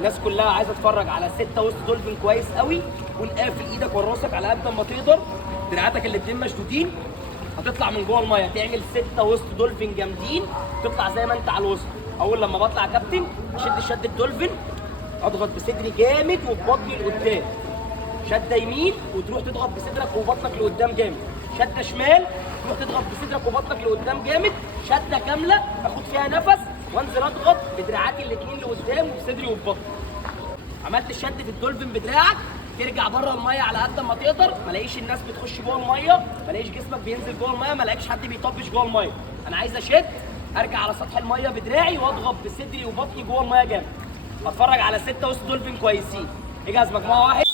الناس كلها عايزه تتفرج على 6 وسط دولفين كويس قوي، قافل ايدك وراسك على قد ما تقدر، دراعاتك الاتنين مشدودين، هتطلع من جوه الميه تعمل 6 وسط دولفين جامدين، تطلع زي ما انت على الوسط. اول لما بطلع كابتن اشد شد الدولفين، اضغط بصدري جامد وببطني لقدام، شده يمين وتروح تضغط بصدرك وبطنك لقدام جامد، شده شمال تروح تضغط بصدرك وبطنك لقدام جامد، شده كامله اخد فيها نفس وانزل اضغط بدراعاتي الاثنين لقدام وبصدري وببطني. عملت الشد في الدولفين بدراعك، ترجع بره الميه على قد ما تقدر، ما الاقيش الناس بتخش جوه الميه، ما الاقيش جسمك بينزل جوه الميه، ما الاقيش حد بيطبش جوه الميه. انا عايز اشد، ارجع على سطح الميه بدراعي واضغط بصدري وبطني جوه الميه جامد. اتفرج على 6 وسط دولفين كويسين. اجهز مجموعه واحد.